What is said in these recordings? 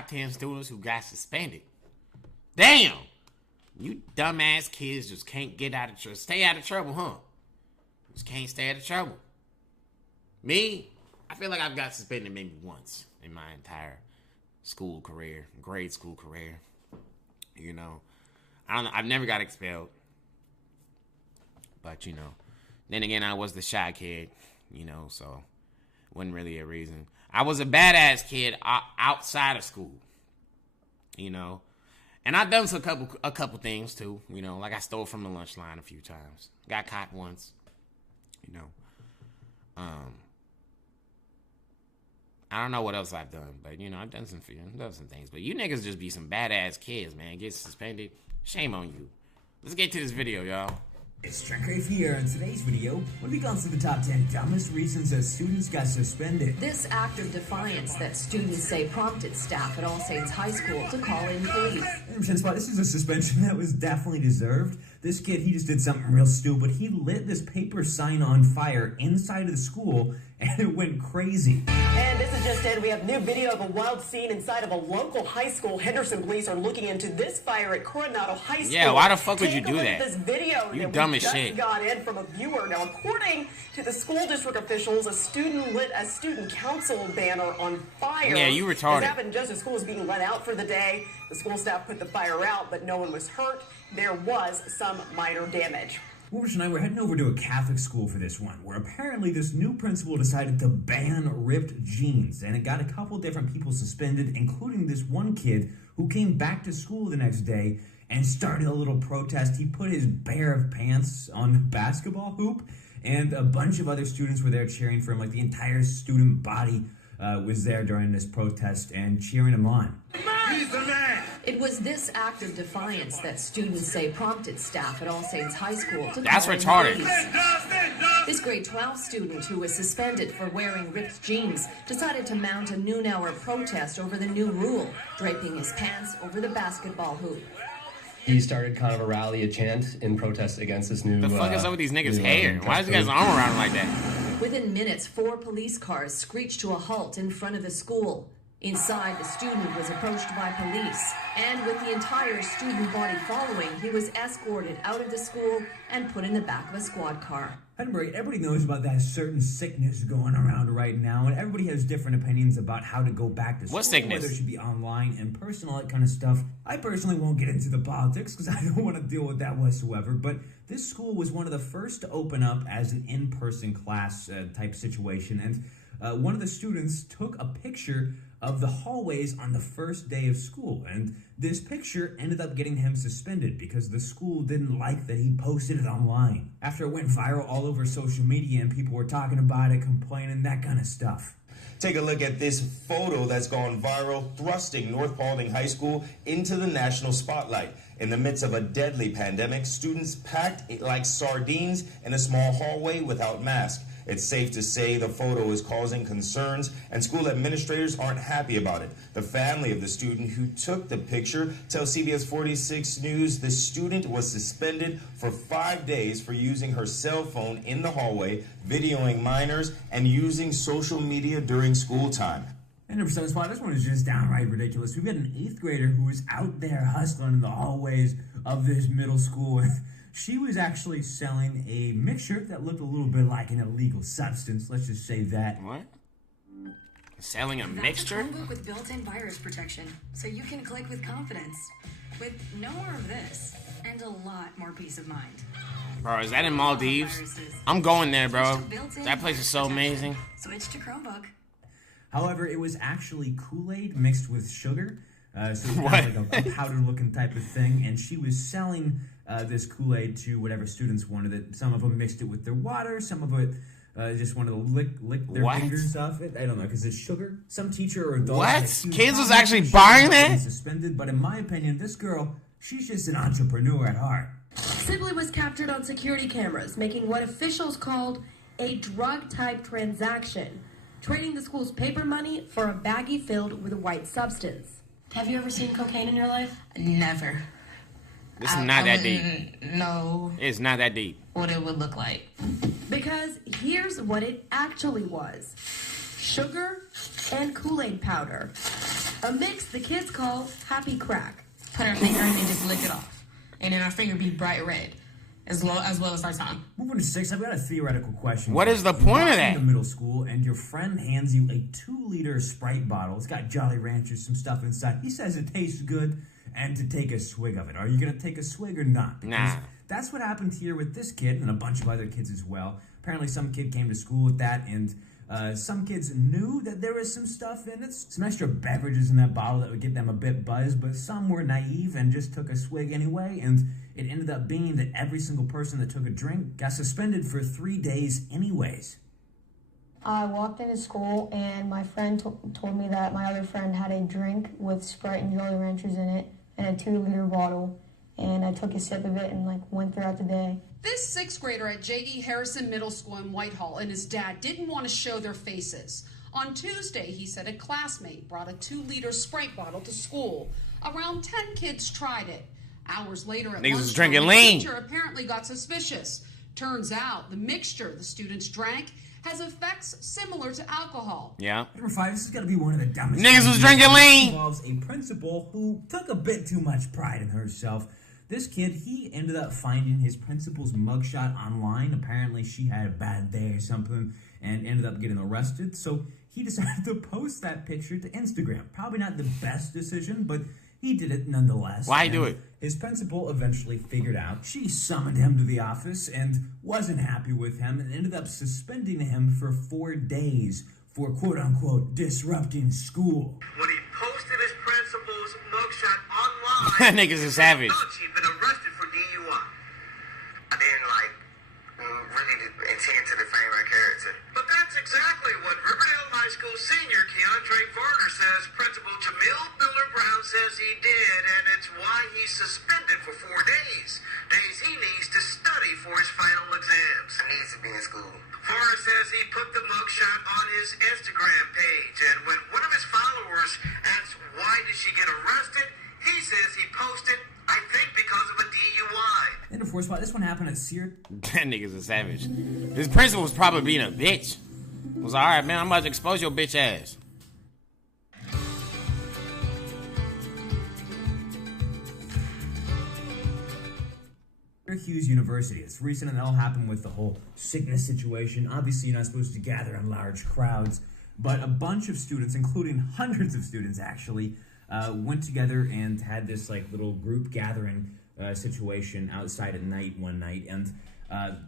top 10 students who got suspended. Damn! You dumbass kids just can't get out of trouble. Stay out of trouble, huh? Just can't stay out of trouble. Me, I feel like I've got suspended maybe once in my entire school career, grade school career. You know, I don't know. I've never got expelled. But, you know, then again, I was the shy kid, you know, so wasn't really a reason. I was a badass kid outside of school, you know. And I've done a couple things, too, you know. Like, I stole from the lunch line a few times. Got caught once, you know. I don't know what else I've done, but, you know, I've done some things. But you niggas just be some badass kids, man. Get suspended. Shame on you. Let's get to this video, y'all. It's Trent here. In today's video, we'll be going through the top 10 dumbest reasons that students got suspended. This act of defiance that students say prompted staff at All Saints High School to call in police. This is a suspension that was definitely deserved. This kid, he just did something real stupid. He lit this paper sign on fire inside of the school, and it went crazy. And this is just in. We have new video of a wild scene inside of a local high school. Henderson police are looking into this fire at Coronado High School. Yeah, why the fuck would you do that? This video you dumb as shit. Just got in from a viewer. Now, according to the school district officials, a student lit a student council banner on fire. Yeah, you retarded. This happened just as school was being let out for the day. The school staff put the fire out, but no one was hurt. There was some minor damage. Wolfish and I were heading over to a Catholic school for this one, where apparently this new principal decided to ban ripped jeans, and it got a couple different people suspended, including this one kid who came back to school the next day and started a little protest. He put his pair of pants on the basketball hoop, and a bunch of other students were there cheering for him. Like, the entire student body was there during this protest and cheering him on. He's the man! It was this act of defiance that students say prompted staff at All Saints High School to That's call in retarded. police. This grade 12 student who was suspended for wearing ripped jeans decided to mount a noon-hour protest over the new rule, draping his pants over the basketball hoop. He started kind of a rally, a chant in protest against this new... The fuck is up with these niggas' hair? Why is this guy's arm around like that? Within minutes, 4 police cars screeched to a halt in front of the school. Inside, the student was approached by police, and with the entire student body following, he was escorted out of the school and put in the back of a squad car. Everybody knows about that certain sickness going around right now, and everybody has different opinions about how to go back to school. What sickness? Whether it should be online, in person, all that kind of stuff. I personally won't get into the politics because I don't want to deal with that whatsoever, but this school was one of the first to open up as an in-person class type situation, and one of the students took a picture of the hallways on the first day of school, and this picture ended up getting him suspended because the school didn't like that he posted it online. After it went viral all over social media and people were talking about it, complaining, that kind of stuff. Take a look at this photo that's gone viral, thrusting North Paulding High School into the national spotlight. In the midst of a deadly pandemic, students packed like sardines in a small hallway without masks. It's safe to say the photo is causing concerns, and school administrators aren't happy about it. The family of the student who took the picture tells CBS 46 News the student was suspended for 5 days for using her cell phone in the hallway, videoing minors, and using social media during school time. 100% spot. This one is just downright ridiculous. We've got an 8th grader who was out there hustling in the hallways of this middle school. She was actually selling a mixture that looked a little bit like an illegal substance. Let's just say that. What? Selling a mixture? That's a Chromebook with built-in virus protection, so you can click with confidence. With no more of this, and a lot more peace of mind. Bro, is that in Maldives? I'm going there, bro. That place is so amazing. Switch to Chromebook. However, it was actually Kool-Aid mixed with sugar. So it was kind of like a powder-looking type of thing. And she was selling this Kool-Aid to whatever students wanted it. Some of them mixed it with their water. Some of it just wanted to lick their fingers off it. I don't know, because it's sugar. Some teacher or adult... What? Kids was actually buying that? Suspended, but in my opinion, this girl, she's just an entrepreneur at heart. Sibley was captured on security cameras, making what officials called a drug-type transaction, trading the school's paper money for a baggie filled with a white substance. Have you ever seen cocaine in your life? Never. This is not that deep. No. It's not that deep. What it would look like. Because here's what it actually was. Sugar and Kool-Aid powder. A mix the kids call happy crack. Put our finger in and just lick it off. And then our finger be bright red. As well as our tongue. Moving to 6, I've got a theoretical question. What is the point of that? You're in middle school, and your friend hands you a 2-liter Sprite bottle. It's got Jolly Ranchers, some stuff inside. He says it tastes good, and to take a swig of it. Are you going to take a swig or not? Because nah. That's what happened here with this kid and a bunch of other kids as well. Apparently some kid came to school with that, and some kids knew that there was some stuff in it, some extra beverages in that bottle that would get them a bit buzzed, but some were naive and just took a swig anyway, and it ended up being that every single person that took a drink got suspended for 3 days anyways. I walked into school and my friend told me that my other friend had a drink with Sprite and Jolly Ranchers in it and a 2-liter bottle, and I took a sip of it and went throughout the day. This 6th grader at J.E. Harrison Middle School in Whitehall and his dad didn't want to show their faces. On Tuesday, he said a classmate brought a 2-liter Sprite bottle to school. Around 10 kids tried it. Hours later at Niggas was drinking lunchtime, lean. the teacher apparently got suspicious. Turns out the mixture the students drank has effects similar to alcohol. Yeah. Number 5, this is going to be one of the dumbest. Niggas was drinking lean. It involves a principal who took a bit too much pride in herself. This kid, he ended up finding his principal's mugshot online. Apparently she had a bad day or something and ended up getting arrested. So he decided to post that picture to Instagram. Probably not the best decision, but he did it nonetheless. Why do it? His principal eventually figured out. She summoned him to the office and wasn't happy with him and ended up suspending him for 4 days for quote-unquote disrupting school. When he posted his principal's mugshot online, niggas are savage. He'd been arrested for DUI. I didn't really intend to defame my character. But that's exactly what Riverdale High School senior Keandre Varner says Principal Jamil Miller Brown says he did, and it's why he's suspended for 4 days. Days he needs to study for his final exams. I need to be in school. Varner says he put the mugshot on his Instagram page, and when one of his followers asks why did she get arrested, he says he posted, I think because of a DUI. And of course, this one happened at Sear. That nigga's a savage. His principal was probably being a bitch. Was all right, man. I'm about to expose your bitch ass. Syracuse University. It's recent, and that'll happen with the whole sickness situation. Obviously, you're not supposed to gather in large crowds, but a bunch of students, including hundreds of students actually, went together and had this little group gathering situation outside at night one night, and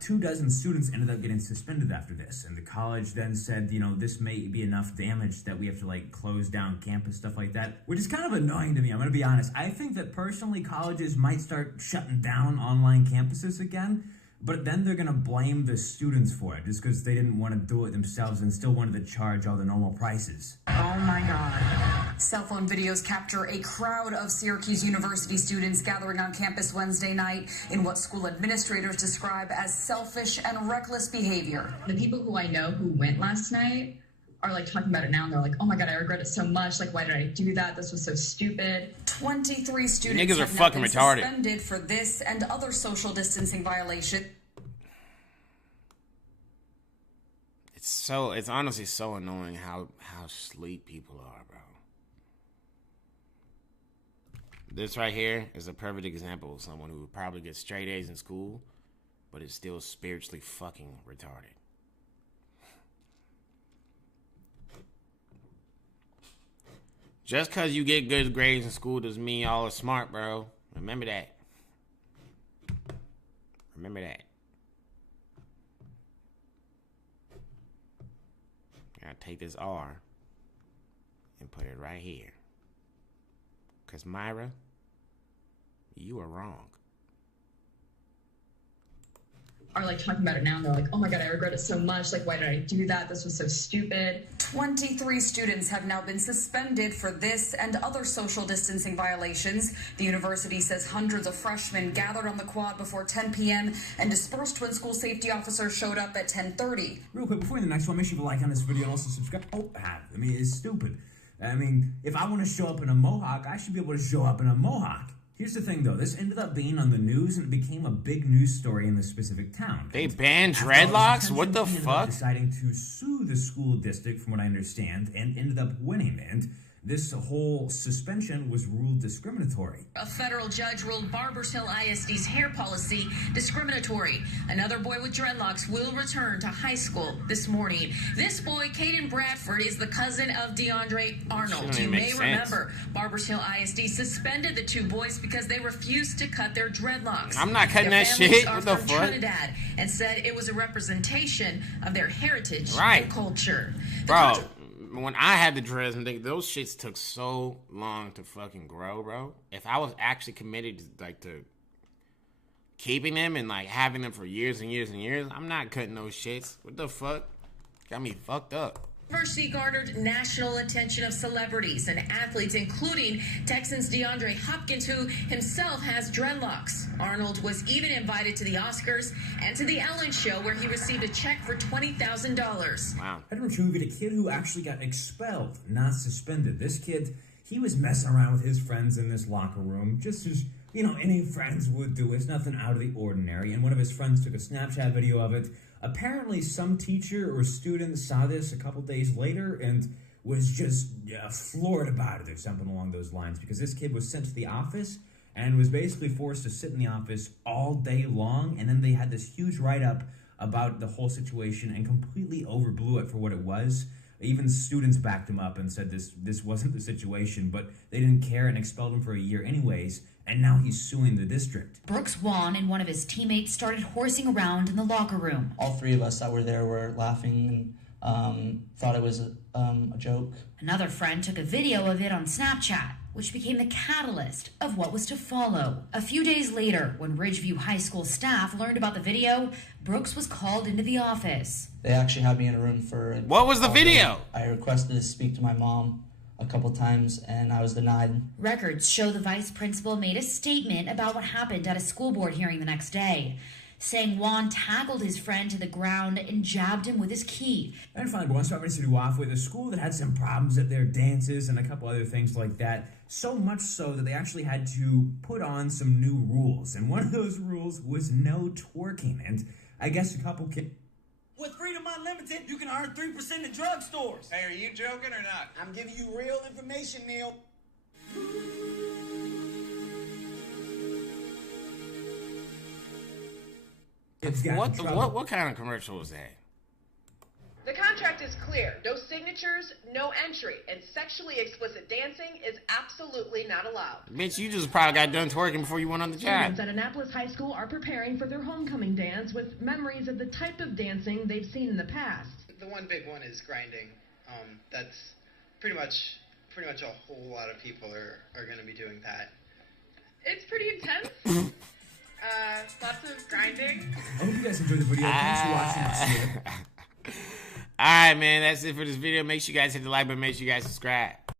24 students ended up getting suspended after this. And the college then said, this may be enough damage that we have to close down campus, stuff like that, which is kind of annoying to me. I'm going to be honest. I think that personally colleges might start shutting down online campuses again, but then they're going to blame the students for it just because they didn't want to do it themselves and still wanted to charge all the normal prices. Oh my God. Cell phone videos capture a crowd of Syracuse University students gathering on campus Wednesday night in what school administrators describe as selfish and reckless behavior. The people who I know who went last night are talking about it now, and they're like, oh my God, I regret it so much. Why did I do that? This was so stupid. 23 students niggas are have now fucking been retarded. Suspended for this and other social distancing violations. It's honestly so annoying how sleep people are, bro. This right here is a perfect example of someone who would probably get straight A's in school, but is still spiritually fucking retarded. Just because you get good grades in school doesn't mean y'all are smart, bro. Remember that. Remember that. Gotta take this R and put it right here. Because Myra, you are wrong. Are talking about it now, and they're like, oh my God, I regret it so much. Why did I do that? This was so stupid. 23 students have now been suspended for this and other social distancing violations. The university says hundreds of freshmen gathered on the quad before 10 p.m. and dispersed when school safety officers showed up at 10:30. Real quick, before the next one, make sure you like on this video and also subscribe. It's stupid. If I want to show up in a mohawk, I should be able to show up in a mohawk. Here's the thing, though. This ended up being on the news, and it became a big news story in the specific town. They banned dreadlocks? What the fuck? Deciding to sue the school district, from what I understand, and ended up winning. And this whole suspension was ruled discriminatory. A federal judge ruled Barbers Hill ISD's hair policy discriminatory. Another boy with dreadlocks will return to high school this morning. This boy, Caden Bradford, is the cousin of DeAndre Arnold. You may remember Barbers Hill ISD suspended the two boys because they refused to cut their dreadlocks. I'm not cutting Their that families shit. are What the from fuck? Trinidad, and said it was a representation of their heritage Right. and culture. Bro, when I had the dreads, those shits took so long to fucking grow, bro. If I was actually committed to keeping them and like having them for years and years and years, I'm not cutting those shits. What the fuck? Got me fucked up. Controversy garnered national attention of celebrities and athletes, including Texans DeAndre Hopkins, who himself has dreadlocks. Arnold was even invited to the Oscars and to the Ellen Show, where he received a check for $20,000. Wow. Edward Truvitt, a kid who actually got expelled, not suspended. This kid, he was messing around with his friends in this locker room, just as, any friends would do. It's nothing out of the ordinary. And one of his friends took a Snapchat video of it. Apparently, some teacher or student saw this a couple days later and was just floored about it or something along those lines, because this kid was sent to the office and was basically forced to sit in the office all day long, and then they had this huge write-up about the whole situation and completely overblew it for what it was. Even students backed him up and said this wasn't the situation, but they didn't care and expelled him for a year anyways, and now he's suing the district. Brooks Wan and one of his teammates started horsing around in the locker room. All three of us that were there were laughing and thought it was a joke. Another friend took a video of it on Snapchat, which became the catalyst of what was to follow. A few days later, when Ridgeview High School staff learned about the video, Brooks was called into the office. They actually had me in a room for... What was the video? I requested to speak to my mom a couple times, and I was denied. Records show the vice principal made a statement about what happened at a school board hearing the next day, saying Juan tackled his friend to the ground and jabbed him with his key. And finally, we're starting to do off with a school that had some problems at their dances and a couple other things like that. So much so that they actually had to put on some new rules. And one of those rules was no twerking. And I guess a couple kids... With Freedom Unlimited, you can earn 3% at drugstores. Hey, are you joking or not? I'm giving you real information, Neil. What kind of commercial was that? The contract is clear. No signatures, no entry, and sexually explicit dancing is absolutely not allowed. Bitch, you just probably got done twerking before you went on the job. Students at Annapolis High School are preparing for their homecoming dance with memories of the type of dancing they've seen in the past. The one big one is grinding. That's pretty much a whole lot of people are going to be doing that. It's pretty intense. Lots of grinding. I hope you guys enjoyed the video. Thanks for watching. I'll see you. Alright, man, that's it for this video. Make sure you guys hit the like button. Make sure you guys subscribe.